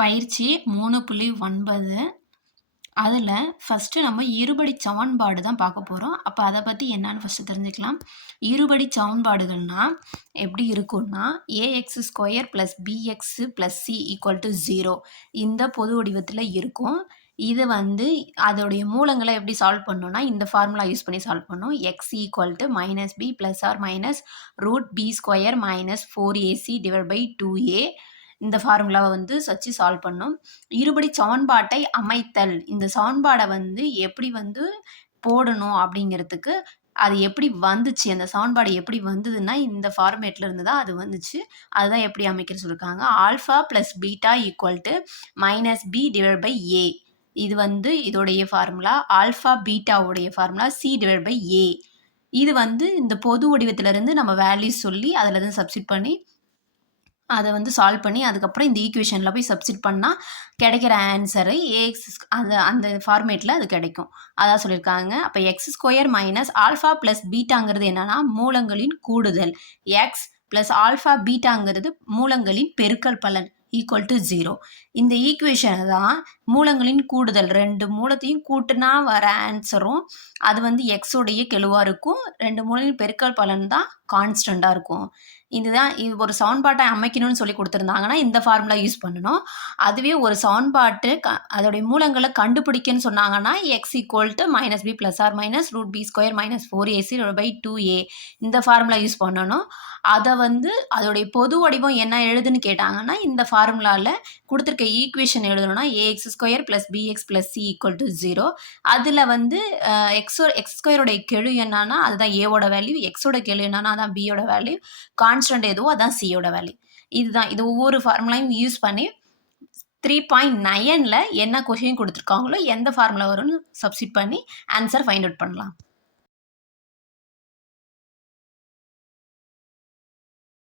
பயிற்சி மூணு புள்ளி ஒன்பது. அதில் ஃபஸ்ட்டு நம்ம இருபடி சமன்பாடு தான் பார்க்க போகிறோம் அப்போ அதை பற்றி என்னன்னு ஃபஸ்ட்டு தெரிஞ்சுக்கலாம். இருபடி சமன்பாடுகள்னால் எப்படி இருக்கும்னா a x square plus b x plus c equal to zero இந்த பொது வடிவத்தில் இருக்கும். இது வந்து அதோடைய மூலங்களை எப்படி சால்வ் பண்ணோம்னா இந்த ஃபார்முலா யூஸ் பண்ணி சால்வ் பண்ணோம். X equal to minus b plus or minus root b square minus four a c divide by two a இந்த ஃபார்முலாவை வந்து வச்சு சால்வ் பண்ணோம். இருபடி சமன்பாட்டை அமைத்தல். இந்த சமன்பாடை வந்து எப்படி வந்து போடணும் அப்படிங்கிறதுக்கு அது எப்படி வந்துச்சு? அந்த சமன்பாடு எப்படி வந்ததுன்னா இந்த ஃபார்மேட்டில் இருந்து தான் அது வந்துச்சு. அதுதான் எப்படி அமைக்கிற சொல்லியிருக்காங்க alpha plus beta equal to minus b divide by a இது வந்து இதோடைய formula alpha பீட்டாவுடைய formula c divide by a இது வந்து இந்த பொது வடிவத்திலிருந்து நம்ம வேல்யூ சொல்லி அதில் இருந்து சப்ஸ்டிட் பண்ணி அதை வந்து சால்வ் பண்ணி அதுக்கப்புறம் இந்த ஈக்குவேஷனில் போய் சப்ஸ்டிட் பண்ணால் கிடைக்கிற ஆன்சரு ஏஎக்ஸ் அது அந்த ஃபார்மேட்டில் அது கிடைக்கும். அதான் சொல்லியிருக்காங்க அப்போ X square minus alpha plus பீட்டாங்கிறது என்னென்னா மூலங்களின் கூடுதல். எக்ஸ் ப்ளஸ் ஆல்ஃபா பீட்டாங்கிறது மூலங்களின் பெருக்கல் பலன் ஈக்குவல் டு ஜீரோ இந்த ஈக்குவேஷனை தான் மூலங்களின் கூடுதல். ரெண்டு மூலத்தையும் கூட்டுனா வர ஆன்சரும் அது வந்து எக்ஸோடைய கெழுவாக இருக்கும். ரெண்டு மூலையும் பெருக்கல் பலன் தான் கான்ஸ்டண்ட்டாக இருக்கும். இதுதான் இது ஒரு சவுண்ட்பாட்டை அமைக்கணும்னு சொல்லி கொடுத்துருந்தாங்கன்னா இந்த ஃபார்முலா யூஸ் பண்ணணும். அதுவே ஒரு சவுண்ட்பாட்டு க அதோடைய மூலங்களை கண்டுபிடிக்கன்னு சொன்னாங்கன்னா x equal to minus b plus or minus root b square minus four a c by two a இந்த ஃபார்முலா யூஸ் பண்ணணும். அதை வந்து அதோடைய பொது வடிவம் என்ன எழுதுன்னு கேட்டாங்கன்னா இந்த ஃபார்முலாவில் கொடுத்துருக்க ஈக்குவேஷன் எழுதணும்னா a x square plus b x plus c equal to zero அதில் வந்து எக்ஸோ எக்ஸ் ஸ்கொயரோடைய கெழு என்னன்னா அதுதான் ஏவோட வேல்யூ எக்ஸோட கெழு என்னன்னா அதான் பியோட வேல்யூ கான்ஸ்டன்ட் எதுவோ அதான் சியோட வேல்யூ இதுதான் இது ஒவ்வொரு ஃபார்முலாயும் யூஸ் பண்ணி த்ரீ பாயிண்ட் நைனில் என்ன கொஷின் கொடுத்துருக்காங்களோ எந்த ஃபார்முலா வரும்னு சப்ஸ்டிட் பண்ணி ஆன்சர் ஃபைண்ட் அவுட் பண்ணலாம்.